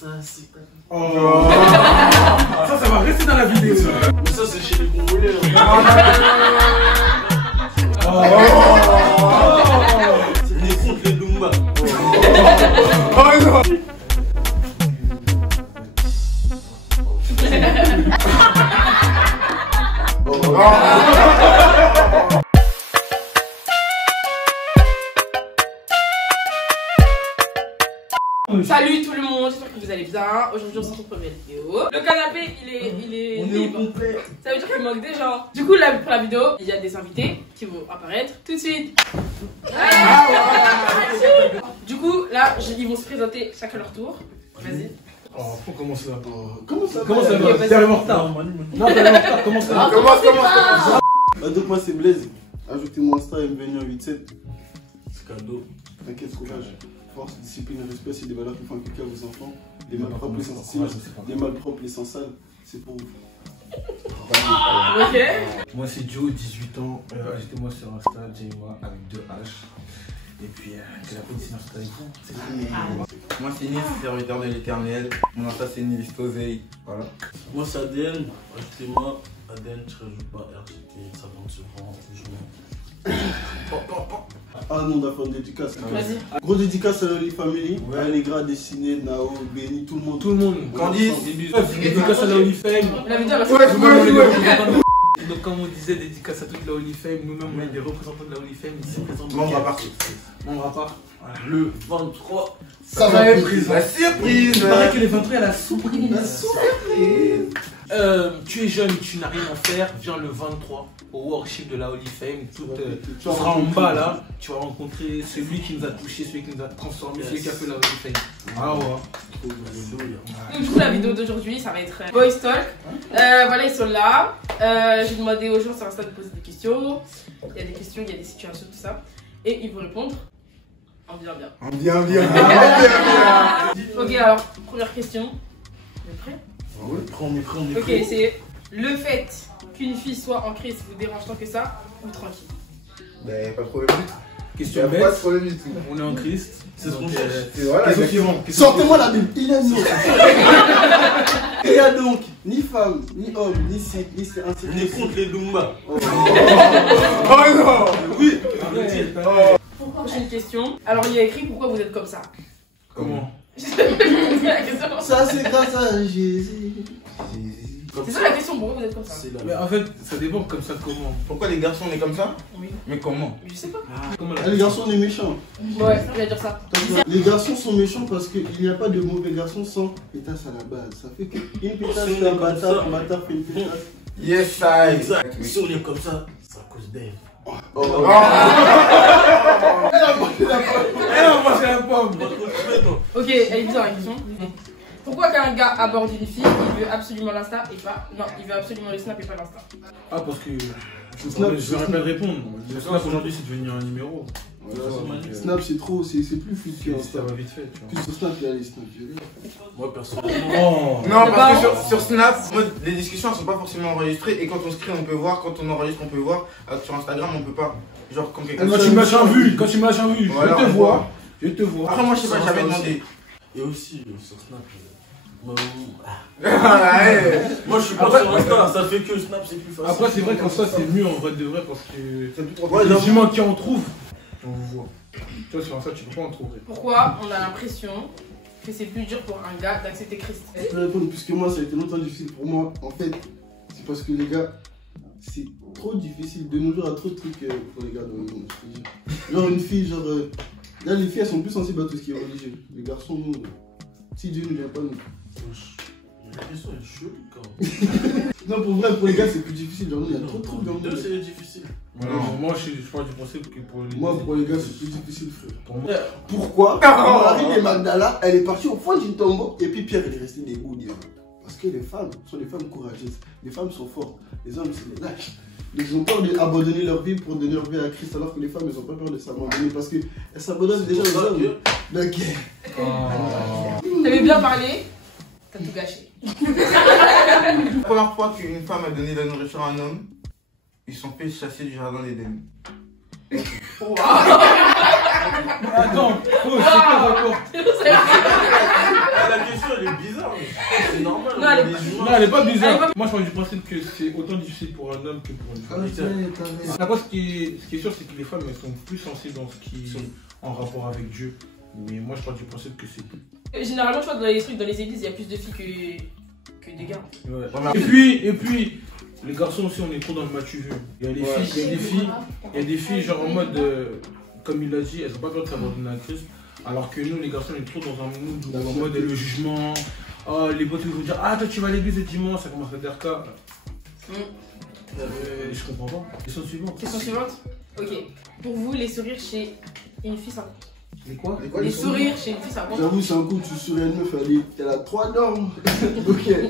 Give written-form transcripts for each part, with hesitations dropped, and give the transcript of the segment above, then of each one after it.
ça, c'est pas... Oh. Ça va rester dans la vidéo. Mais ça, c'est chez les Congolais. C'est les contre les Lumba. Oh non. Salut tout le monde, j'espère que vous allez bien. Aujourd'hui on se retrouve pour une nouvelle vidéo. Le canapé il est libre. Complet. Ça veut dire qu'il manque des gens. Du coup là pour la vidéo, il y a des invités qui vont apparaître tout de suite. Du coup là ils vont se présenter chacun leur tour. Vas-y. Oh, faut commencer là. Comment ça Comment ça va? vas-y. T'es arrivé en retard. Non, t'es arrivé en retard, comment ça va? Bah donc moi c'est Blaise. Ajoutez-moi Insta et venir 87. C'est cadeau. T'inquiète, courage. Force, discipline et respect, c'est des valeurs qui font inculquer à vos enfants. Les malpropres, les sensibles, les malpropres, les sans sales, c'est pour vous. Ok. Moi c'est Joe, 18 ans. Ajoutez-moi sur Insta, Jayma avec 2 H. Et puis, que la police s'installe avec vous. C'est tout. Moi c'est Nils, serviteur de l'éternel. Mon Insta c'est Nils Tozei. Voilà. Moi c'est ADN. Ajoutez-moi ADN, je rajoute pas RGT, ça vend se rend, Ah non, d'accord, une dédicace. Vas-y. Gros dédicace à Loli Family, à Allegra, Dessiné, Nao, Benny, tout le monde. Tout le monde. Candice. Dédicace à la Olifame. La vidéo elle va Donc comme on disait, dédicace à toute la Olifame. Nous-mêmes on est des représentants de la Olifame ici présents. Membre à part. Membre à part. Voilà. Le 23. Ça va être prise. La surprise. Il paraît que les 23 à la surprise. La surprise. Tu es jeune, tu n'as rien à faire, viens le 23 au worship de la Olifame. Tu seras en bas là, tu vas rencontrer celui qui nous a touché, celui qui nous a transformé, celui qui a fait la Olifame. Ah ouais. Donc, du coup, la vidéo d'aujourd'hui, ça va être Boys Talk. Voilà, ils sont là. J'ai demandé aux gens sur Insta de poser des questions. Il y a des questions, il y a des situations, tout ça. Et ils vont répondre en bien. Bien. Ok, alors, première question. Vous êtes prêts? Ouais, prends mes prends. Ok, c'est le fait qu'une fille soit en crise vous dérange tant que ça ou tranquille? Ben pas de problème. Question Pas de bête, problème du tout. on est en Christ. C'est ce qu'on cherche. Voilà. Question suivante. Sortez-moi la Bible, il a dit. Il y a donc ni femme, ni homme, ni site, ni c'est un site. On est contre les Lumba. Oh non. Oui. Prochaine question. Alors, il y a écrit pourquoi vous êtes comme ça. Comment? La question. Ça c'est grâce à Jésus. C'est ça la question, pourquoi vous êtes comme ça? Mais en fait, ça dépend comme ça comment. Pourquoi les garçons on est comme ça? Oui. Mais comment? Je sais pas. Comment Les garçons on est méchants. Ouais, je vais dire ça. Les garçons sont méchants parce qu'il n'y a pas de mauvais garçons sans pétasse à la base. Ça fait qu'une pétasse fait un bâtard, un bâtard fait une pétasse. Yes, I. Exact. Si on est comme ça, c'est à cause d'elle. Elle a mangé la pomme. Ok, elle est bizarre la question. Pourquoi quand un gars aborde une fille, il veut absolument l'insta et pas. Non, il veut absolument le snap et pas l'insta? Ah, parce que Snap, je vais pas répondre. Le snap aujourd'hui c'est devenu un numéro. Snap c'est trop, c'est plus fluide que Ça Insta. va vite fait, tu Plus sur Snap il y a les snaps violets. Moi personnellement. vois. Non, parce que sur Snap, moi, les discussions elles sont pas forcément enregistrées et quand on se crée on peut voir, quand on enregistre on peut voir. Sur Instagram on peut pas. Genre quand quelqu'un. Quand tu m'as jamais vu, Voilà, je te on vois. voit. Je te vois. Après moi je sais pas, j'avais demandé. Et aussi sur Snap. Moi je suis pas Après- sur Insta, ça fait que Snap c'est plus facile. Après, c'est vrai qu'en soi c'est mieux en vrai de vrai parce que Ouais, les non. humains qui en trouvent, on vous voit. Tu vois, sur Insta tu peux pas en trouver. Pourquoi on a l'impression que c'est plus dur pour un gars d'accepter Christ? Je peux répondre puisque moi ça a été longtemps difficile pour moi. En fait, c'est parce que les gars, c'est trop difficile. De nos jours, il y a trop de trucs pour les gars dans le monde. Je te dis. Genre une fille, genre. Là, les filles elles sont plus sensibles à tout ce qui est religieux. Les garçons, nous, si Dieu ne vient pas, nous. La question est chelou quand même. Non, pour vrai, pour les gars, c'est plus difficile. Genre, il y a trop de trucs dans le Deux, monde. c'est difficile. Moi je pars du principe que pour les. Moi, pour les gars, c'est plus difficile, frère. Pour moi. Pourquoi Marie de Magdala, elle est partie au fond d'une tombeau et puis Pierre, il est resté debout. Parce que les femmes sont des femmes courageuses. Les femmes sont fortes. Les hommes, c'est des lâches. Ils ont peur d'abandonner leur vie pour donner leur vie à Christ, alors que les femmes, elles ont pas peur de s'abandonner parce qu'elles s'abandonnent déjà aux hommes. Donc, T'avais bien parlé, t'as tout gâché. La première fois qu'une femme a donné de la nourriture à un homme, ils sont fait chasser du jardin d'Éden. Attends, oh, c'est quoi le rapport? La question elle est elle est pas bizarre. Moi, je pars du principe que c'est autant difficile pour un homme que pour une femme. Après, ce qui est sûr, c'est que les femmes, elles sont plus sensibles dans ce qui est en rapport avec Dieu. Mais moi, je pars du principe que c'est plus. Généralement, je vois dans les trucs, dans les églises, il y a plus de filles que de gars. Ouais. Et puis, les garçons aussi, on est trop dans le matu vu. Il y a des filles, genre en mode, comme il l'a dit, elles ont pas peur de s'abandonner à Christ. Alors que nous, les garçons, on est trop dans un mood où en mode le jugement. Oh, les potes vont dire, ah, toi tu vas à l'église le dimanche, ça commence à faire ça. Je comprends pas. Question suivante. Ok. Pour vous, les sourires chez une fille, ça compte? Les quoi? Les sourires chez une fille, ça compte? J'avoue, c'est un coup, tu souris à une meuf, elle a 3 dents. Ok. Ayez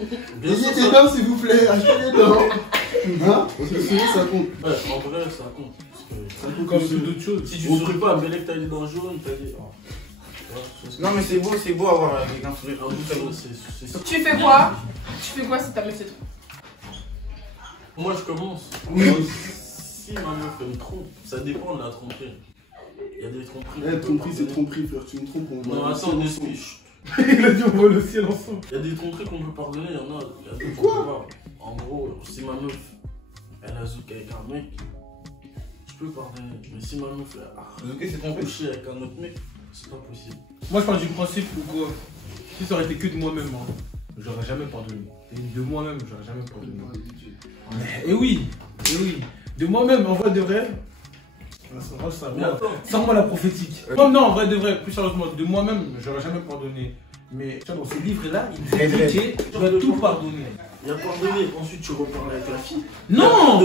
des dents, s'il vous plaît, achetez des dents. Hein? Parce que le sourire, ça compte. Ouais, en vrai, ça compte. Ça compte Comme toute autre chose. Si tu souris pas, Bélec, t'as dit dans le jaune, t'as dit. Non, mais c'est beau avoir avec un sourire. Tu fais quoi? Si ta meuf se trompe? Moi, je commence. Si ma meuf elle me trompe, ça dépend de la tromperie. Il y a des tromperies. Tromperie, c'est tromperie, frère. Tu me trompes, on va. Non, attends, Il il Il a dit on voit le ciel ensemble. y a des tromperies qu'on peut pardonner, il y en a. Quoi? En gros, si ma meuf elle a zouk avec un mec, je peux pardonner. Mais si ma meuf elle a c'est trompé. couché avec un autre mec, c'est pas possible. Moi, je pars du principe où quoi, si ça aurait été que de moi-même, hein, j'aurais jamais pardonné. Et de moi-même, j'aurais jamais pardonné. Et oui. De moi-même, en vrai de vrai. Sans moi la prophétique. Non, en vrai de vrai, plus sérieusement, de moi-même, j'aurais jamais pardonné. Mais tu vois, dans ce livre-là, il nous dit que tu dois tout pardonner. Il y a pardonné, ensuite tu reparles avec la fille. Non,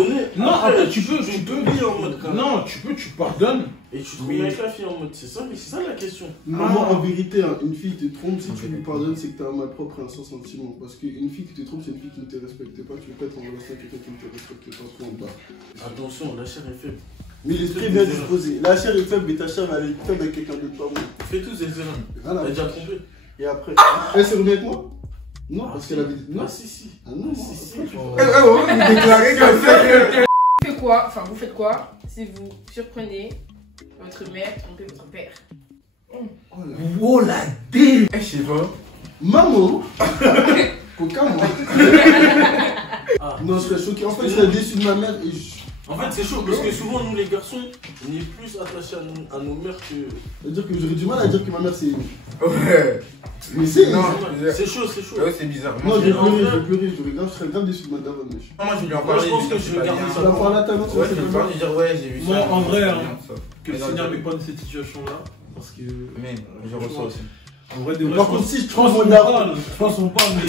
après tu peux. en mode Non, tu pardonnes. et tu te remets avec la fille en mode, c'est ça la question. Non, moi, en vérité, hein, une fille te trompe, si tu lui pardonnes, c'est que t'as un mal propre et un sans sentiment. Parce qu'une fille qui te trompe, c'est une fille qui ne te respecte pas. Tu veux pas être en relation avec quelqu'un qui ne te respecte pas trop en bas. Attention, la chair est faible. Mais l'esprit est bien disposé. La chair est faible, mais ta chair va aller faible avec quelqu'un d'autre, pas moi. Fais tous des erreurs. Voilà. T'as déjà trompé. Et après, elle s'est remise avec moi? Non, parce qu'elle avait dit. Non, Ah si. Ah non, Si. Vous déclarez comme ça. Vous faites quoi si vous surprenez votre mère tromper votre père? Oh la dé. Je sais pas. Maman! Coca, moi. Non, je serais choqué. En fait, je serais déçu de ma mère et je. En fait, c'est chaud parce que souvent, nous les garçons, on est plus attachés à nos mères que. C'est-à-dire que j'aurais du mal à dire que ma mère c'est. Ouais. Mais c'est. Non, C'est chaud. ouais, c'est bizarre. Non, je vais en pleurer, vrai- je serais grave déçu de ma daronne. Moi, je lui en Moi, parlais. je pense que lui je dis, vais garder c'est ça. Tu vas parler à ta mère, tu Ouais, vas je lui parle, je dire, ouais, j'ai vu ça. Moi, en vrai, c'est hein, bien, ça. Que le Mais Seigneur non, n'est pas dans cette situation-là. Parce que. Mais je reçois aussi. En vrai, de vrai, Par je contre, pense- si je je pense trouve qu'on mon daron. parle, mais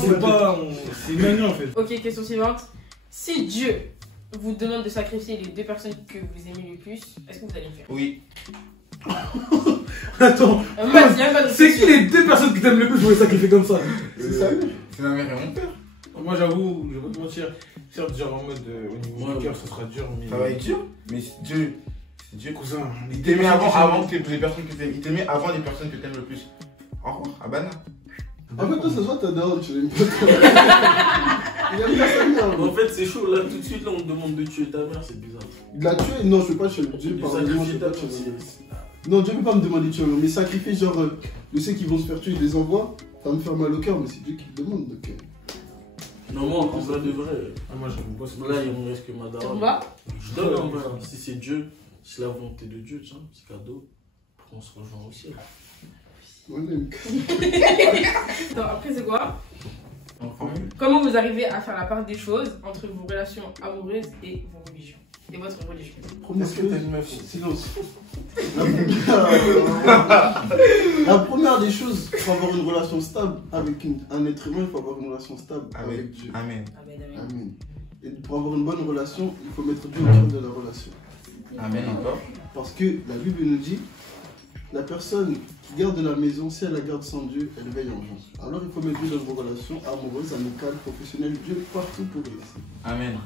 c'est pas. C'est mignon en fait. Ok, question suivante. Si Dieu vous demande de sacrifier les 2 personnes que vous aimez le plus, est-ce que vous allez le faire? Oui. Attends, c'est qui les 2 personnes que t'aimes le plus pour les sacrifier comme ça? C'est ça, oui. C'est ma mère et mon père. Moi j'avoue, je vais pas te mentir, certes genre en mode au niveau Ouais. du cœur ça sera dur, mais. Ça va être dur. Mais c'est Dieu. C'est Dieu. Cousin, Il t'aimait avant que les personnes que t'aimes. Il t'aimait avant les personnes que t'aimes le plus. Au revoir, Abana. En fait, toi, ça se voit, ta daronne, tu l'aimes pas. Il aime pas sa mère. En fait, c'est chaud. Là, tout de suite, là, on te demande de tuer ta mère, c'est bizarre. Il l'a tué? Non, je peux pas tuer. Dieu, De pardonne-moi, je sacrifier peux ta pas tuer. mère, Non, Dieu peut pas me demander de tuer, mais sacrifier, genre, je sais qu'ils vont se faire tuer, ils les envoient, ça va me faire mal au cœur, mais c'est Dieu qui le demande, donc. Non, moi, en vrai de vrai. Ah, moi j'aime pas ce Là, il me reste que ma Ça daronne. vous va? Je donne en vrai. Si c'est Dieu, si c'est la volonté de Dieu, tiens, c'est cadeau. On se rejoint aussi. On aime. Attends, après c'est quoi? En formule. Comment vous arrivez à faire la part des choses entre vos relations amoureuses et vos religions? Et votre religion? Première Est-ce que t'as chose, une meuf? silence. La première des choses, pour avoir une relation stable avec un être humain, il faut avoir une relation stable avec Dieu. Amen. Amen, amen. Amen. Et pour avoir une bonne relation, il faut mettre Dieu au cœur de la relation. Amen encore. Parce que la Bible nous dit, la personne qui garde la maison, si elle la garde sans Dieu, elle veille en vain. Alors il faut mettre Dieu dans vos relations amoureuses, amicales, professionnelles, Dieu partout pour réussir. Amen.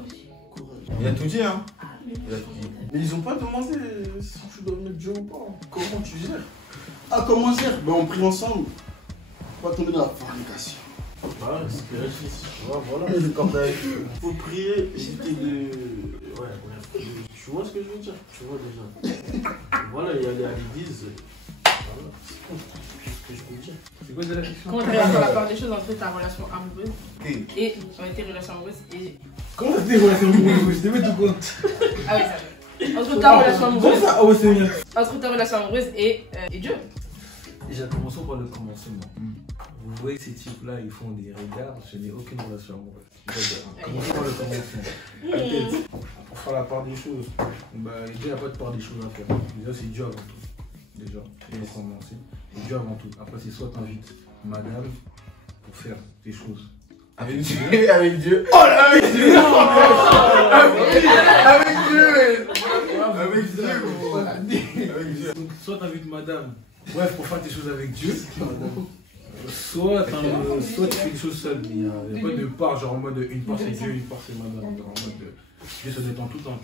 Courage. Il a tout dit, hein. Il a tout dit. Mais ils ont pas demandé si tu dois mettre Dieu ou pas. Comment tu gères? Ah, comment dire? Ben, on prie ensemble. Faut pas tomber dans la fornication. Ah, c'est spiritualiste. Tu vois, voilà, c'est comme ça. Faut prier, éviter de. Ouais, bref. Tu vois ce que je veux dire? Tu vois déjà. Voilà, y aller à l'église. Voilà, c'est tout ce que je peux dire. poser la question. Comment tu réagis à la part des choses entre ta relation amoureuse Ok. et tes relations amoureuses et. Comment ça tes relations amoureuses? Je te mets tout compte. Ah oui, ça va. Entre ta relation amoureuse. Ah ouais, c'est bien. Entre ta relation amoureuse et Dieu. Déjà, commençons par le commencement. Vous voyez que ces types-là, ils font des regards. Je n'ai aucune relation amoureuse. Commençons par le commencement. Peut-être, pour faire la part des choses, bah, il n'y a pas de part des choses à faire. Déjà, c'est Dieu avant tout. Déjà, pour commencer. C'est Dieu avant tout. Après, c'est soit t'invites madame pour faire des choses. Avec Dieu, avec Dieu. Oh là, avec Dieu. Avec Dieu. Avec Dieu. Avec Dieu. Donc, soit t'invites madame, bref, pour faire tes choses avec Dieu. Soit tu fais des choses seul. Il n'y a pas de part, genre en mode une part c'est Dieu, une part c'est madame. Genre en mode Dieu ça dépend tout le temps.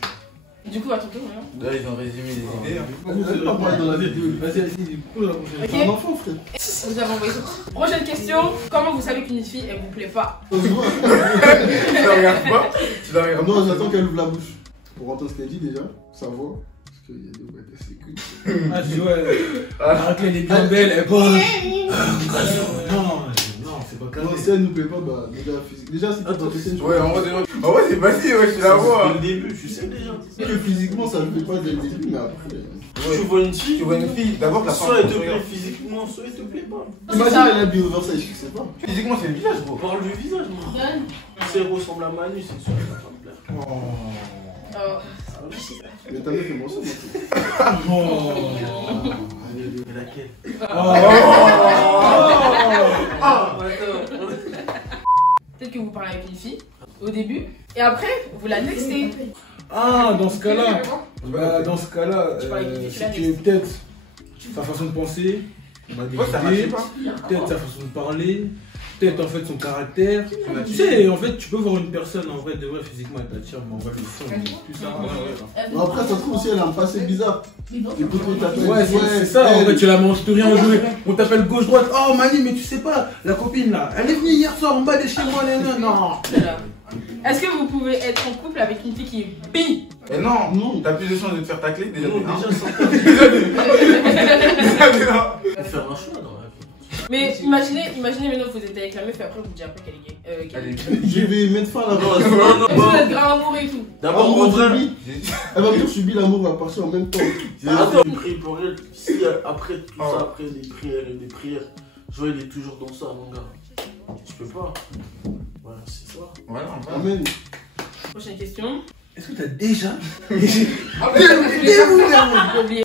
Du coup, à ton tour, maintenant. Là, ils ont résumé les idées. On va pas parler dans la vie. Vas-y, pour la prochaine. C'est un enfant, frère. Vous avez envoyé ça. Prochaine question. Comment vous savez qu'une fille, elle vous plaît pas? Tu la regardes pas? Tu la regardes pas? Non, j'attends qu'elle ouvre la bouche. Pour entendre ce qu'elle dit déjà, sa voix. Parce qu'il y a des voix qui s'écoutent. Ah, tu vois, arrête, elle est bien belle, elle parle. Non, c'est pas Non, cassé. si elle nous plaît pas, bah déjà physique. Déjà, c'est pas physique. Ouais, en vrai, c'est facile, ouais, tu la vois. Dès le début, tu sais déjà. Que physiquement, ça ne fait pas dès le début, mais après. Tu vois une fille, Tu vois une fille, d'abord, la soit elle te femme. plaît physiquement, soit elle te plaît pas. Imagine, elle a bien ouvert ça, je sais pas. Physiquement, c'est le visage, On gros. parle du visage, moi. Si elle ressemble à Manu, c'est sûr qu'elle va pas me plaire. Mais t'avais fait mon son, moi. Oh. Et laquelle? Peut-être que vous parlez avec une fille au début et après vous la textez. Ah, dans ce cas-là, dans ce cas-là, Tu parles avec une fille, tu la c'est que peut-être sa façon de penser, on va Moi, ça marchait décider, pas. peut-être sa façon de parler, peut-être en fait son caractère. Tu sais, en fait, tu peux voir une personne en vrai de vrai physiquement elle t'attire, mais en vrai le fond, plus ça. Mais après, ça se trouve aussi, elle a un passé bizarre. Écoute, on t'appelle. Ouais, c'est ça, en fait, tu la manges plus rien jouer. On t'appelle gauche-droite. Oh, Mani, mais tu sais pas, la copine là, elle est venue hier soir en bas de chez moi, non. Est-ce que vous pouvez être en couple avec une fille qui est bi? Et non, Non. t'as plus de chances de te faire tacler déjà. Non, Déjà, déjà, sans faire un choix dans la vie. Mais imaginez maintenant que vous êtes avec la meuf et après vous dites après qu'elle est gay. Elle est Je vais mettre fin à la Non, relation. non, Est-ce que vous êtes grave amoureux et tout? D'abord, Amour, en vrai, subis. Elle va me dire subis l'amour va partir en même temps. attends, j'ai prié pour elle. Si après tout ça, après des prières, je vois, il est toujours dans ça, mon gars. Je peux pas. Voilà, c'est ça. Voilà, Amen. Prochaine question. Est-ce que t'as déjà Oubliez.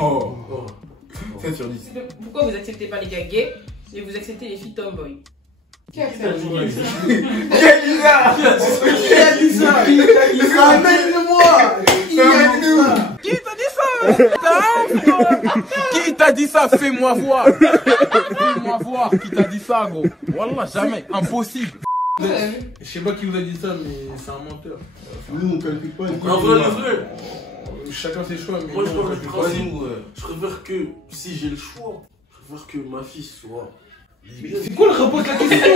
Oh. 7 sur 10. Pourquoi vous acceptez pas les gars gays et vous acceptez les filles tomboy? Qui a dit ça? Qui a dit ça? Ramène-le-moi. Qui a dit ça? Qui t'a dit ça? Fais-moi voir. Fais-moi voir qui t'a dit ça, gros. Wallah, jamais. Impossible. Je sais pas qui vous a dit ça, mais c'est un menteur. Nous, on calcule pas. En vrai, le vrai. Chacun ses choix, mais Moi, je non, pars on du calcule principe. pas. Je préfère que, si j'ai le choix, je préfère que ma fille soit. C'est quoi le rapport avec la question?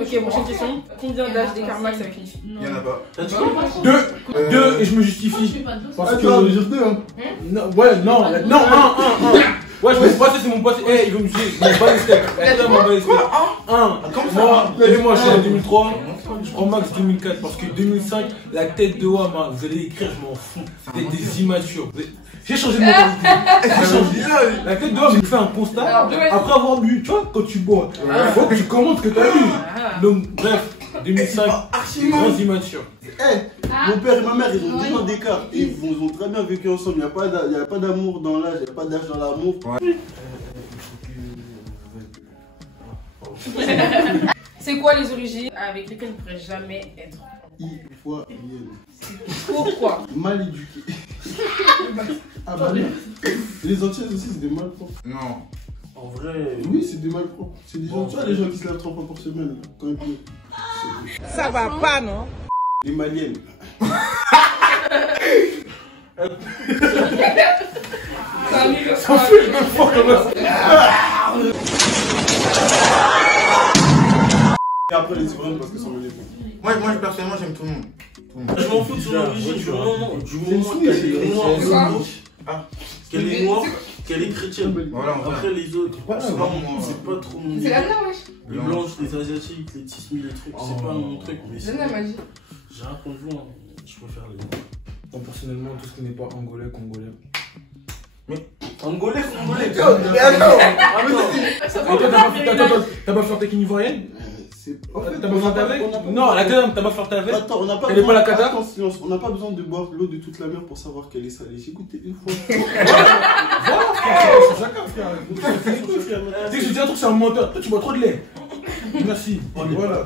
Ok, prochaine question. Combien d'âge d'écart max avec une fille? Il y en a pas. T'as dit quoi? Deux, et je me justifie. Parce Ah, tu vas me que. dire deux, hein. Non, ouais, non, un. Ouais, je me suis passé, c'est mon passé. Eh, il veut me dire, mon bas les steaks. Eh, mon bas les steaks. Un. Moi, moi, je suis en 2003. Je prends max 2004 parce que 2005, la tête de Wama, vous allez écrire, je m'en fous. Vous êtes des immatures. J'ai changé de mentalité. J'ai changé. La tête de Wama, j'ai fait un constat. Alors, Après avoir bu, tu vois, quand tu bois, il faut que tu commentes ce que tu as bu. Donc, bref, 2005, grands immatures. Eh, mon père et ma mère, ils ont 10 ans d'écart. Ils ont très bien vécu ensemble. Il n'y a pas d'amour dans l'âge, il n'y a pas d'âge dans l'amour. C'est quoi les origines avec lesquelles vous ne pourrez jamais être? Ivoirienne. Pourquoi? Mal éduqué. Ah bah non. Les Antillaises aussi, c'est des malpropres. Non. En vrai. Oui, c'est des malpropres. C'est des gens, tu vois, les gens qui se lavent 3 fois par semaine, là, quand il pleut. Ça va pas, non? Les Maliennes. Ça fait même fort comme ça. Et après les Ivoiriennes parce que sont les Moi, personnellement, j'aime tout le monde. Je m'en fous de son origine, du moment C'est une qu'elle est soumise. noire, qu'elle est noire, qu'elle est chrétienne. Voilà, en vrai. Après les autres, Voilà, c'est pas ouais. pas trop mon C'est la délire. mère, wesh. Les blanches, les asiatiques, les tissus, les trucs, c'est pas mon truc. Mais Zana m'a dit. j'ai un contre vous, hein. Je préfère les autres. Moi, personnellement, tout ce qui n'est pas angolais, congolais. Angolais, congolais. Mais attends. Ça Ah, toi, t'as pas flirté qu'une ivoirienne? En fait, T'as pas flirté avec? Non, la dame, t'as pas flirté avec? Attends, on n'a pas Elle est pas la cata? Attends, silence. On n'a pas besoin de boire l'eau de toute la mer pour savoir qu'elle est salée. J'ai goûté une fois. Voilà, frère, c'est chacun, frère. Tu sais que je dis un truc, c'est un menteur. Toi, tu bois trop de lait. Merci. Voilà.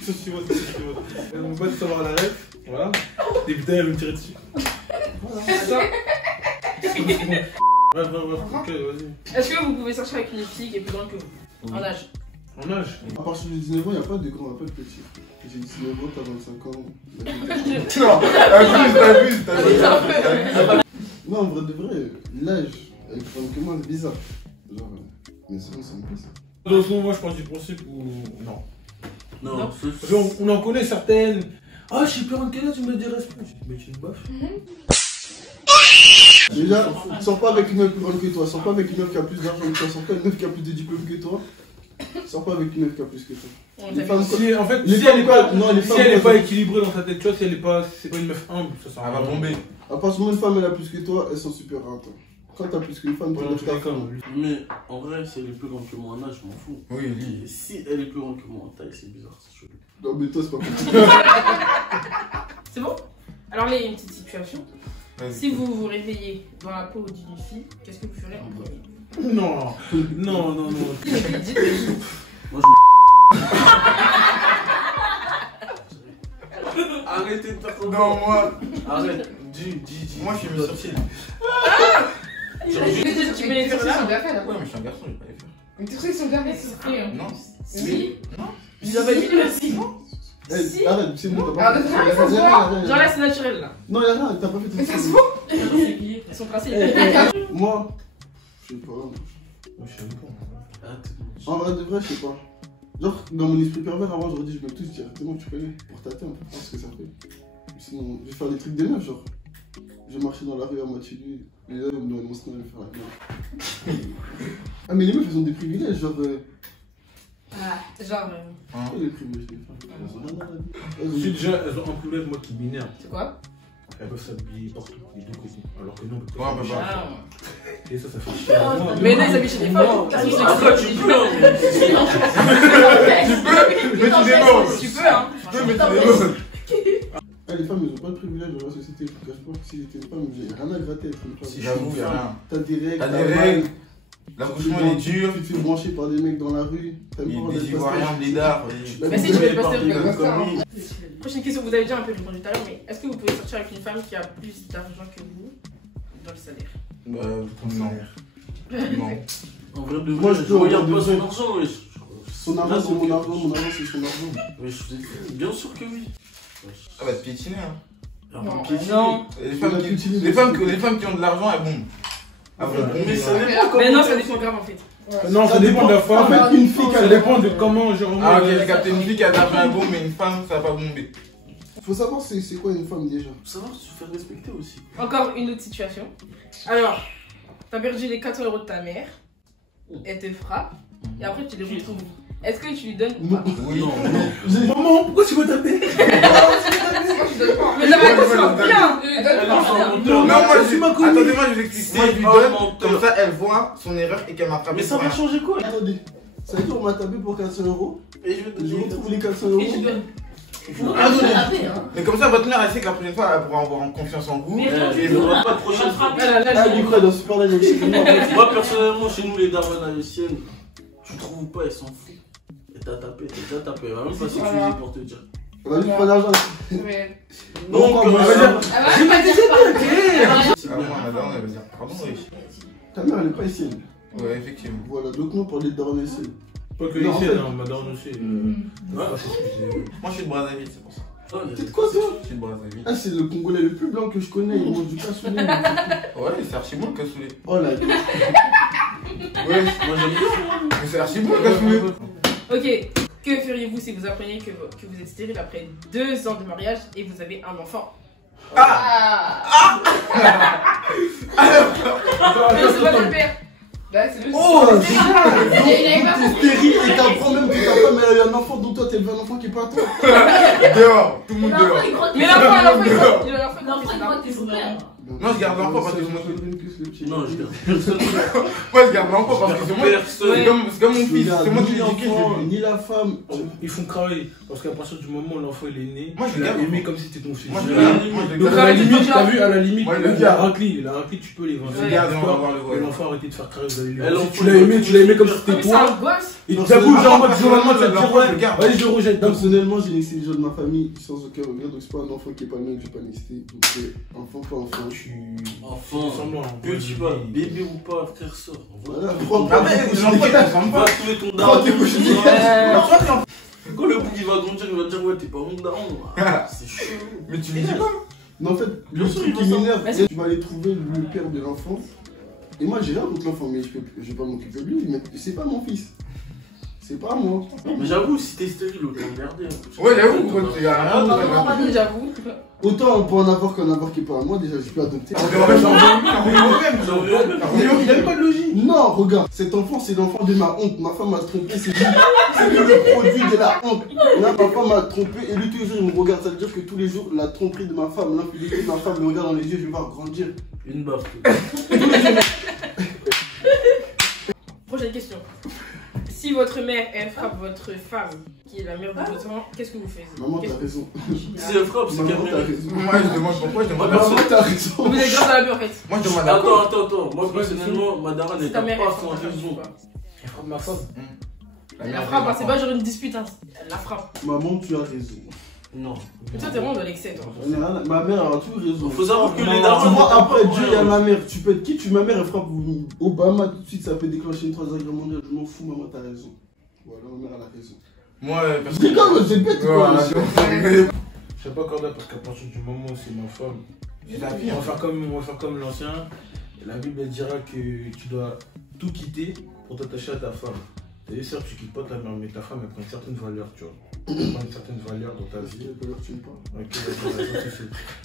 Ça, c'est votre. On va pas savoir la ref. Voilà. Des bouteilles, elle va me tirer dessus. Voilà. Bref, ok, vas-y. Est-ce que vous pouvez sortir avec une fille qui est plus grande que vous en âge? En âge. À partir de 19 ans, il n'y a pas de grand, il n'y a pas de petit. J'ai 19 ans, t'as 25 ans. T'abuses. Non, en vrai de vrai, l'âge, avec que moi, c'est bizarre. Genre, mes sons sont plus ça. Donc, moi, je pense du principe où. Non. Non, Non. Parce qu'on en connaît certaines. Ah, je suis plus grande que là, tu me dis respect. Mais tu me baffes. Déjà, sors pas avec une meuf plus grande que toi, sors pas avec une meuf qui a plus d'argent que toi, sors pas avec une meuf qui a plus de diplômes que toi, sors pas avec une meuf qui a plus que toi. Les femmes, Si, en fait, Les si femmes, elle est pas, quoi, non, les si femmes, elle est quoi, pas c'est- équilibrée dans sa tête, tu vois, si elle est pas, c'est pas une meuf humble, ça sert à Elle va rien. bomber. à partir du moment où une femme elle a plus que toi, elles sont supérieures à toi. Quand t'as plus qu'une femme, Ouais, tu dans lèves tous ta les cas, femme. lui. Mais en vrai, si elle est plus grande que moi en âge, je m'en fous. Oui, lui. Et si elle est plus grande que moi en taille, c'est bizarre, c'est chelou. Non, mais toi, c'est pas possible. C'est bon? Alors là, il y a une petite situation. Vas-y. Si vous vous réveillez dans la peau d'une fille, qu'est-ce que vous ferez en premier? Non, non, non, non. Dites. Moi, arrêtez de faire ton Non, moi. Arrête. Dis. Moi, je suis mis sur pied. Tu mets les Tes trucs trucs là? sont bien faits là. Ouais, mais je suis un garçon, je vais pas les faire. Mais tes trucs sont bien faits. Non. Si. Non. Ils avaient mis le si. Eh, Si. arrête, c'est bon, t'as Ah, pas mais fait ça, ça. ça se voit. Genre là, c'est naturel là. Non, y'a rien, t'as pas fait Mais tout ça se ça. voit. Ils sont tracés. Moi, je sais pas. Moi, je sais pas. En vrai de vrai, je sais pas. Genre, dans mon esprit pervers, avant, j'aurais dit, je me touche directement, tu connais, pour tâter un peu, voir ce que ça fait. Sinon, je vais faire des trucs des meufs, genre. Je vais marcher dans la rue à moitié nue, et là, on me donne mon sinon, je vais faire la gueule. Ah, mais les meufs, elles ont des privilèges, genre. Ah, genre. Quels les privilèges des femmes? Elles ont rien à la vie. Elles ont Si des- déjà, elles ont un problème, moi, qui m'énerve. C'est quoi? Elles peuvent s'habiller partout, les deux côtés. Alors que non, on peut Ouais, on peut pas. Ah. Et ça fait chier. Moi, Mais là, ils habitent chez les femmes. Qu'est-ce que c'est Après, tu peux, hein. Mais tu débordes. Tu peux, hein. Tu peux, mais tu débordes. Ah, les femmes, elles ont pas de privilèges dans la société, je te cache pas. Si j'étais une femme, j'ai rien à gratter être une femme. Si j'avoue, y'a rien. T'as des règles, T'as des mal, règles. L'accouchement, il est dur. Tu te fais brancher par des mecs dans la rue. T'as Il même pas y a des Ivoiriens, des dards. Mais si, tu peux passer comme le ça, hein. Prochaine question, vous avez déjà un peu répondu tout à l'heure, mais est-ce que vous pouvez sortir avec une femme qui a plus d'argent que vous dans le salaire? Non. Non. En vrai, de Moi, vrai, je je peux regarde regarder pas son vrai. argent, wesh. Son argent, Là, c'est mon argent, mon argent, c'est son argent. Wesh, bien sûr que oui. Ah bah, te piétiner, hein. Alors, Non. piétiner. Non. Et les femmes qui ont de l'argent, elles bombent. Ah, Mais ça dépend Mais comment non, t'es. ça dépend grave en fait. non, ça dépend de la femme. En fait, une fille qui a Ça dépend de comment, genre. Ah, ok, j'ai capté. Une fille qui a de l'argent, elle bombe, mais une femme, ça va pas bomber. Faut savoir c'est quoi une femme déjà. Faut savoir se faire respecter aussi. Encore une autre situation. Alors, t'as perdu les 400 € de ta mère, elle te frappe, et après tu les retrouves. Est-ce que tu lui donnes ou pas? Oui. Non. Maman, pourquoi tu m'as tapé? Moi, je donne pas. Mais ça va être Ouais, bien! Elle donne Elle pas. a fait un Non, menteur. moi, tu m'as connu. attendez, moi, je vous explique. Moi, je lui C'est un donne, menteur. comme ça, elle voit son erreur et qu'elle m'a frappé. Mais ça pour va rien. changer quoi? Attendez, ça veut dire on m'a tapé pour 400 €. Et je vais te Je dire. retrouve les 400 Et tu €. donnes. Mais comme ça, votre mère, elle sait que la prochaine fois, elle pourra avoir en confiance en vous. Mais Il ne faudra pas de prochaine fois. Ah là là, Ah, du coup, elle doit super la négocier. Moi, personnellement, chez nous, les darons haïtiennes, tu trouves pas, elles s'en foutent. Et t'as tapé, t'as déjà tapé. Elle va même pas s'excuser pour te dire. Elle va juste prendre l'argent. Ouais. Donc, moi, elle moi, va dire. Ah bah, elle va dire Ah, moi, madame, elle va dire pardon, oui. Ta mère, elle est pas haïtienne. Ouais, effectivement. Voilà, donc nous, pour les darons haïtiennes. Pas que Non, en ici, fait- non, madame aussi. Ouais. Pas s'excuser. Moi, je suis de Brazzaville, c'est pour ça. T'es de quoi, toi? Je suis de Brazzaville. Ah, c'est le Congolais le plus blanc que je connais. Il mange du cassoulet. Ouais, c'est archi bon le cassoulet. Oh là là. Ouais, Moi, j'aime bien. mais c'est archi bon le cassoulet. Ok, que feriez-vous si vous appreniez que vous êtes stérile après 2 ans de mariage et vous avez un enfant? Mais c'est pas ton père. Bah, c'est le Oh, Il a pas t'es stérile et t'apprends même que ta femme elle a eu un enfant, donc toi t'as élevé un enfant qui est pas à toi. Dehors, tout le monde dehors. Mais l'enfant, il L'enfant, il croit que t'es son père. Non, je garde l'enfant parce que moi Non, je garde. Moi, je garde l'enfant parce que c'est moi. C'est comme mon fils, c'est moi qui l'ai éduqué. Ni la femme. Ils font travailler. Parce qu'à partir du moment où l'enfant il est né, Moi, je tu l'as garde. aimé comme si c'était ton fils. Moi, je le garde. Donc à la limite, t'as vu, à la limite, Moi, je le la garde. raclée, tu peux les vendre. Je le garde et on va voir le Et voyage. l'enfant arrêtez de faire travailler, vous allez lui Elle vendre. en Tu l'as aimé comme si c'était C'est un toi. gosse. Et Non, tu t'avoues, c'est- genre en mode du jour au lendemain, tu vas te dire, L'enfant, je le ouais, garde. vas-y, je rejette. Personnellement, j'ai laissé les gens de ma famille sans aucun regret, donc c'est pas un enfant qui est pas le mien que j'ai pas laissé. Donc enfant, pas enfant, je suis. Enfant, Semblant. petit pas, bébé ou pas, frère, sort. Voilà, Ah, mais l'enfant, il ressemble Va pas. trouver ton Prends daron. tes couches de Quand le bouc il va grandir, il va dire ouais, t'es pas mon daron. C'est chaud. Mais tu lui dis pas. Mais en fait, le Bien sûr, truc il qui va m'énerve, ça. c'est que tu vas aller trouver le père de l'enfant. Et moi, j'ai rien contre l'enfant, mais je vais pas m'occuper de lui. Mais c'est pas mon fils. C'est pas moi. Mais j'avoue, si t'es stérile, autant regarder. Ouais, j'avoue, quand tu Ah, non, non, regardes. J'avoue. Autant pour en avoir qu'en avoir qui est pas à moi, déjà, je peux adopter. Il n'y a pas de logique. Non, regarde, cet enfant, c'est l'enfant de ma honte. Ma femme m'a trompé, c'est lui le produit de la honte. Là, ma femme m'a trompé et lui, tous les jours, il me regarde. Ça veut dire que tous les jours, la tromperie de ma femme, l'infidélité de ma femme me regarde dans les yeux, je vais voir grandir. Une baffe. Prochaine question. Si votre mère, elle frappe votre femme, qui est la mère de votre enfant, qu'est-ce que vous faites? Maman, t'as raison. Si elle frappe, c'est Maman, qu'elle t'as mérite. raison. Moi, je demande pourquoi, je demande Maman, t'as raison. Vous êtes grave dans la mur en fait. Moi, je demande à quoi. Attends. Moi, personnellement, ma daronne Si n'est ta pas mère, elle sans frappe ta raison. femme, Elle frappe ma femme. elle la frappe, hein, c'est pas genre une dispute, hein. Elle la frappe. Maman, tu as raison. Non. Mais toi, t'es vraiment dans l'excès, toi. Ma mère a tout raison. Faut savoir que les Tu darons. vois, après Dieu, il y a ma mère. Tu peux être qui? Ma mère, elle frappe Obama, tout de suite, ça peut déclencher une troisième guerre mondiale. Je m'en fous, maman, t'as raison. Voilà, ma mère, elle a raison. Moi, Je déconne, c'est bête, quoi. Je sais pas Corda parce qu'à partir du moment où c'est ma femme, c'est la vie. on va faire comme l'ancien. La Bible elle dira que tu dois tout quitter pour t'attacher à ta femme. C'est sûr que tu quittes pas ta mère, mais ta femme elle prend une certaine valeur, tu vois. Elle prend une certaine valeur dans ta vie. Ok, d'accord,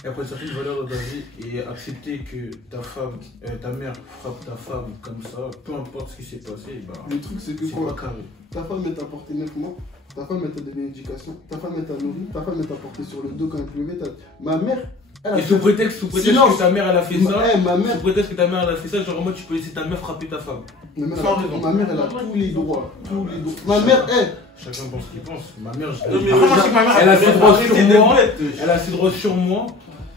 elle prend une certaine valeur dans ta vie et accepter que ta mère frappe ta femme comme ça, peu importe ce qui s'est passé, bah, Le truc, c'est que c'est quoi? pas carré. Ta femme, elle t'a porté 9 mois. Ta femme, elle t'a donné l'éducation. Ta femme, elle t'a nourri. Ta femme, elle t'a porté sur le dos quand elle pleuvait. Ma mère, elle a Et sous prétexte Silence. que ta mère elle a fait ça, Ma mère, sous prétexte que ta mère elle a fait ça, genre en mode tu peux laisser ta mère frapper ta femme. Sans raison. ma mère, elle a tous les droits. Tous les droits. Ma mère, Chacun pense ce qu'il pense. Ma mère, Non, mais Après, moi, je sais que ma mère, elle a ses droits sur arrêtez moi. d'être bête. Elle a ses droits sur moi,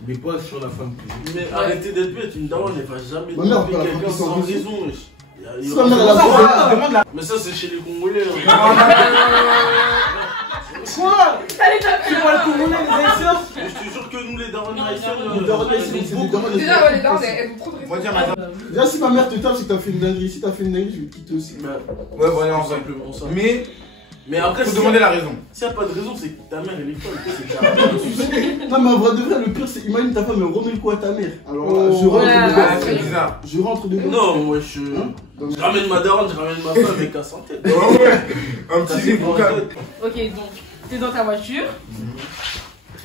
mais pas sur la femme que j'ai. Mais arrêtez d'être bête, une daronne elle va jamais Ma mère, tromper elle va quelqu'un frapper sans sans raison. raison, wesh. Si ma mère, elle a Demande la. Mais ça c'est chez les Congolais. Hein. Quoi? Tu vois le Congolais, les Haïtiens? Mais je te jure que nous les darons haïtiens, Les darons haïtiens, c'est des darons Déjà, ouais, les darons, elles ont trop de Moi, respect. tiens, madame. Déjà, si ma mère te tape, c'est que t'as fait une dinguerie. Si t'as fait une dinguerie, je vais te quitter aussi. Ouais, voilà, en Tout vrai. simplement ça. Mais, après, faut s'il demander la raison. n'y a pas de raison, c'est que ta mère elle est folle. C'est carrément. Non, mais en vrai de vrai, le pire, c'est imagine ta femme, elle remet le coup à ta mère. Alors là, je rentre Ouais. Ah, dedans. c'est bizarre. Je rentre dedans. Non, ouais, Hein? je ramène ma daronne, je ramène ma femme avec un sans tête. Ouais, ouais. Un Ça, petit c'est zip pour au calme. Ok, donc, t'es dans ta voiture.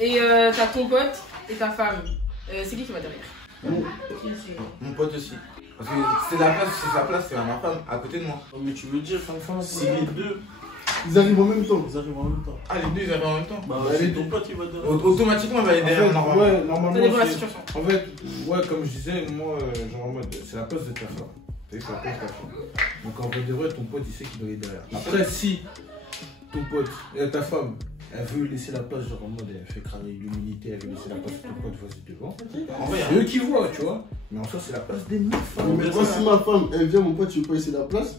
Et t'as ton pote et ta femme. C'est qui va derrière? Mon pote aussi. Parce que c'est la place, c'est à ma femme, à côté de moi. Non, mais tu veux dire, si les deux, Ils arrivent en même temps. ils arrivent en même temps. Ah, les deux, ils arrivent en même temps. Bah, Bah, c'est les ton pote qui va derrière. Automatiquement, elle va aller derrière, normalement. Ouais, Ça normalement. dépend de la c'est- situation. En fait, ouais, comme je disais, moi, genre en mode, c'est la place de ta femme. C'est la place de ta femme. Donc en vrai de vrai, ton pote, il sait qu'il doit aller derrière. Après, si ton pote, ta femme, elle veut laisser la place, genre en mode, elle fait cramer l'humilité, elle veut laisser la place à ton pote, vas-y devant. En vrai, C'est eux qui voient, tu vois. Mais en soi, c'est la place des meufs. hein. Mais moi, si ma femme, elle vient, mon pote, tu veux pas laisser la place,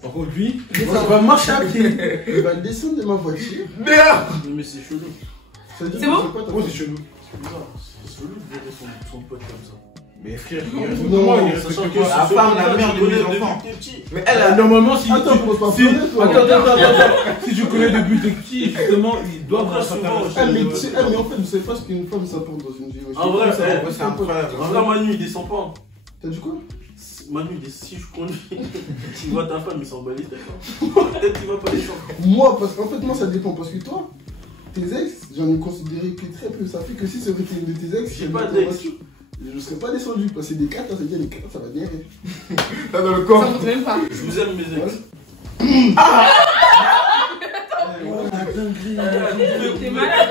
Par contre, lui, ça va marcher à pied. il va descendre de ma voiture. merde. Mais c'est chelou. Ça veut dire C'est que bon c'est pas ta Moi, femme. c'est chelou. C'est bizarre. C'est chelou de verrer son pote comme ça. Mais frère, Non, il respecte Sachant que pas. la femme, la mère de mes depuis enfants. que t'es petit. Mais elle a. Normalement, si. Attends, faut pas si- pleurer, toi. Attends. Si tu connais depuis que t'es petit, justement, ils doivent Après, souvent, Mais en fait, vous savez pas ce qu'une femme s'apporte dans une vie. En vrai, Ça, ouais, c'est incroyable. En vrai, Manu il descend pas. T'as dit quoi? Manu il descend. Si je conduis, tu vois ta femme, il s'en bat les steaks. Peut-être qu'il va pas les champs. Moi, parce qu'en fait, moi, ça dépend. Parce que toi, tes ex, j'en ai considéré que très peu. Ça fait que si ça aurait été une de tes ex, J'ai pas d'ex. je ne serais pas descendu. Parce que des 4, ça veut dire les 4, ça va bien. T'as dans le Ça corps. monte même pas. Je vous aime, mes ex. T'es malade.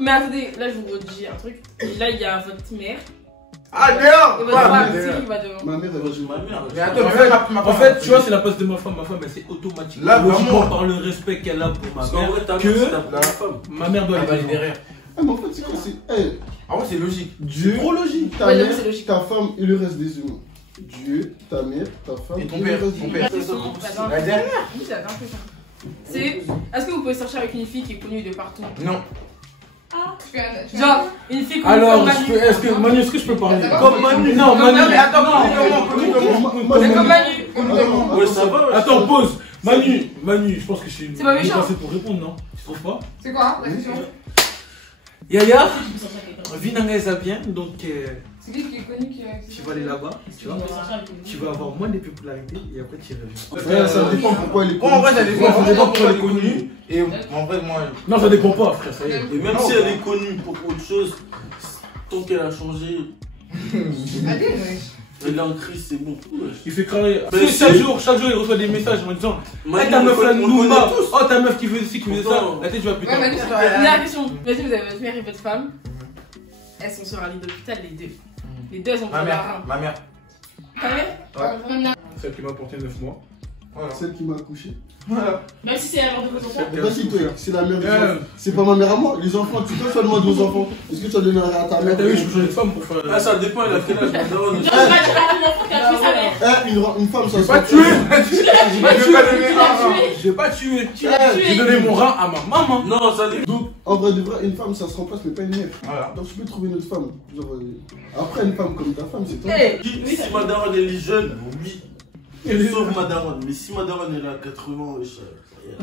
Mais attendez, là je vous redis un truc. Là il y a votre mère. Ah, dehors. Et votre femme, si, il va devant. Ma mère, elle va jouer. Ma mère. Mais attends, En fait, tu vois, c'est la place de ma femme. Ma femme, elle c'est automatique. Là, logiquement, vraiment. par le respect qu'elle a pour ma Parce qu'en mère, vrai, ta mère, que c'est la femme. ma mère doit elle va aller aller derrière. derrière. Ah, mais en fait, c'est quoi? C'est. En vrai, c'est logique. Dieu, Trop logique. ta Ouais, non, mère, c'est logique. ta femme et le reste des humains. Dieu, ta mère, ta femme Et ton le père, reste des ton humains. père. C'est son- attends, La dernière. oui, c'est un peu ça. C'est. Est-ce que vous pouvez sortir avec une fille qui est connue de partout? Non. Genre, une fille connue Alors, comme est-ce que Manu, est-ce que je peux parler Comme Manu. Non, Comme Manu. Manu. Attends, Moi, C'est comme Manu. Ouais, ça va. ouais. Attends, pause. Manu, je pense que je suis C'est pas méchant. passé pour répondre, non? Tu trouves pas? C'est quoi la question? Yaya, Vinanga ça bien, donc C'est qui est connu qui a. tu vas aller là-bas, tu vois. Tu vas avoir moins de popularité et après tu reviens. Ouais, ça dépend pourquoi elle est En vrai, ça dépend. Ouais, Ça dépend pourquoi elle est connue. Et en vrai, moi. Non, ça dépend pas, frère, ça y est. Et même si elle est connue pour autre chose, tant qu'elle a changé, Allez, wesh. elle est en crise, c'est bon. Il fait carré. Mais Chaque si. jour, il reçoit des messages en disant Manu, hey, ta meuf là, on le Noumba. connaît tous. Oh, ta meuf qui veut ci, qui veut ça. Pourtant. La tête, tu vas Ouais, putain. Manu, Une dernière question. Vas-y, vous avez votre mère et votre femme. Elles sont sur un lit d'hôpital, les deux. Les deux, elles ont Ma pas mère. d'argent. Ma mère. Ta mère? Celle qui m'a porté 9 mois. Voilà. Celle qui m'a accouché. Voilà. Même si c'est la mort de vos enfants. Vas-y, toi, c'est la mère des enfants. C'est pas ma mère à moi. Les enfants, tu peux faire demander aux enfants. Est-ce que tu as donné à ta Mais mère? t'as vu, je peux changer de femme pour faire. Ah, ça dépend, elle a quel âge, ma daronne. Genre, tu vas dire à ton enfant qu'elle a tué sa mère. Une femme, ça J'ai se pas fait- tué. J'ai pas Je vais tué. pas donner Tu l'as un. tué. J'ai pas tué. Tu l'as J'ai tué. donné mon rein à ma maman. Non, ça dépend. Donc, en vrai de vrai, une femme, ça se remplace, mais pas une mère. Voilà. Donc, tu peux trouver une autre femme. Genre, après, une femme comme ta femme, c'est toi. Hey. Si ma daronne elle est jeune, oui. Sauf ma daronne. Mais si ma daronne elle a 80 ans, wesh, ça y est,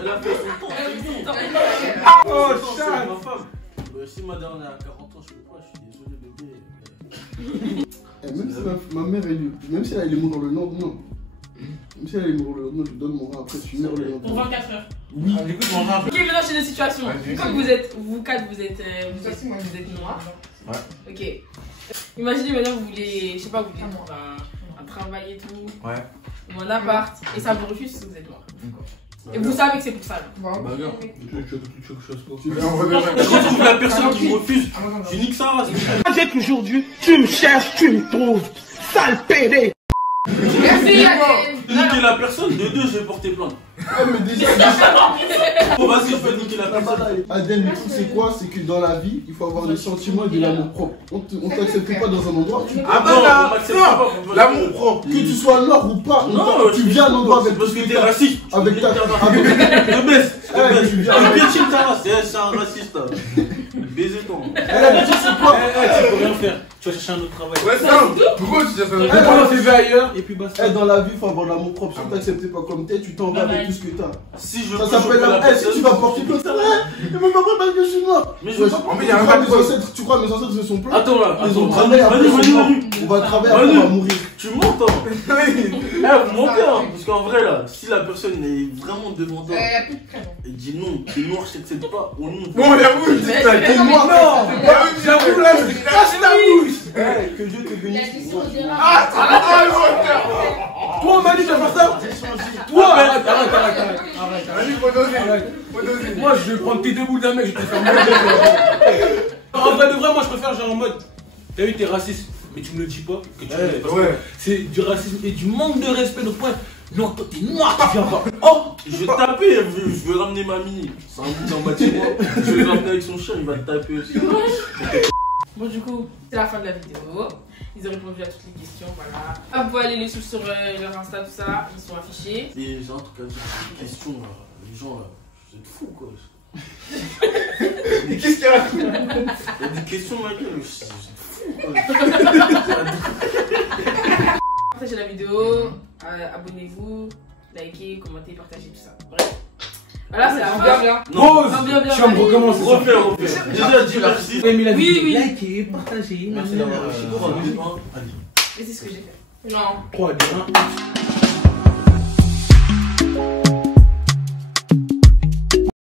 elle a fait son temps. c'est bon. Oh, C'est chat. ma femme. Si ma daronne elle a 40 ans, je peux pas, je suis désolé, bébé. Même si ma mère, même si elle est morte dans le Nord, non. Même si elle est morte dans le Nord, je donne mon rein. Après, tu meurs le Pour lendemain. 24 heures. Oui. Écoute, mon rein. Ok, maintenant j'ai des situations. Vas-y. Comme vous êtes, vous quatre, vous êtes noirs. Ouais. Ok. Imaginez maintenant vous voulez, je sais pas, vous voulez prendre un travail et tout, Ouais. ou un appart, et ça vous refuse parce que vous êtes noir. Et vous savez que c'est pour ça. Bon. Bah, viens. En vrai, Quand je trouve la personne qui me refuse, je nique sa race. Aujourd'hui, tu me cherches, tu me trouves. Sale pédé. Merci, allez. Niquer la personne, de deux, je vais porter plainte. Ouais, mais déjà, Bon, vas-y, je vais niquer la personne. Adèle, le truc c'est quoi? C'est que dans la vie, il faut avoir des sentiments et de l'amour propre. On t'accepte pas dans un endroit, tu Ah Non, bah on m'accepte non. pas. L'amour propre. que tu sois noir ou pas, Non, tu viens à l'endroit avec parce que t'es raciste. avec ta Je baisse. Eh, tu viens- Tu piétines ta race. C'est un raciste. Là. Baisez-toi. Eh, tu sais quoi? Tu peux rien faire. Tu vas chercher un autre travail. Ouais, ça. Pourquoi tu dis ça? Tu prends un CV ailleurs et puis basta. Eh, dans la vie, il faut avoir de l'amour propre. Si on t'accepte pas comme t'es, tu t'en vas avec tout ce que t'as. Si je Ça peux s'appelle choper la la. Eh, si personne. tu vas porter plainte, ça va. Mais mon papa parce que je suis noir. Mais je Ouais, veux pas. En fait, il y a un mes gars ancêtres, tu crois mes ancêtres se sont plaints? Attends là. Ils ont Attends. travaillé après, Manu, ils sont morts. Manu. On va travailler après, on va mourir. Tu mens, toi. Vous mentez, hein. Parce qu'en vrai, là, si la personne est vraiment devant toi Il n'y a plus de prénom. et dit non, t'es noir, je t'accepte pas, on monte. Bon, j'avoue, Mais- T'es noir. j'avoue, là, je cache ta bouche. Eh, que Dieu te bénisse. Toi, Manu, tu vas faire ça? Toi, arrête. Vas-y, faut doser. Faut doser. Moi, je vais prendre tes deux boules d'un mec, je vais te faire mal. En vrai de vrai, moi, je préfère genre en mode. T'as vu, t'es raciste, mais tu me le dis pas. Que tu le dis, parce que Ouais. c'est du racisme et du manque de respect. Donc, ouais, non, toi, t'es noir, tu viens pas. Oh! Je vais taper, je vais ramener ma mini. C'est un bout d'un bâtiment. Je vais le ramener avec son chien, il va te taper aussi. Bon, du coup, c'est la fin de la vidéo. Ils ont répondu à toutes les questions, voilà. Ah, vous pouvez aller les suivre sur leur Insta, tout ça, ils sont affichés. Et j'ai un truc à dire, des questions là. Les gens là, vous êtes fous quoi. Mais qu'est-ce qu'il y a? Il y a des questions, Michael, vous êtes fous quoi. Partagez la vidéo, abonnez-vous, likez, commentez, partagez tout ça. Bref. Voilà, c'est la fin. Pause! Ah, bien, bien, Tu vas me allez. recommencer. Refais. Déjà, dis merci. Oui, oui. Likez, partagez. Merci d'avoir suivi. Et c'est ce que j'ai fait. Genre. 3, 2, 1.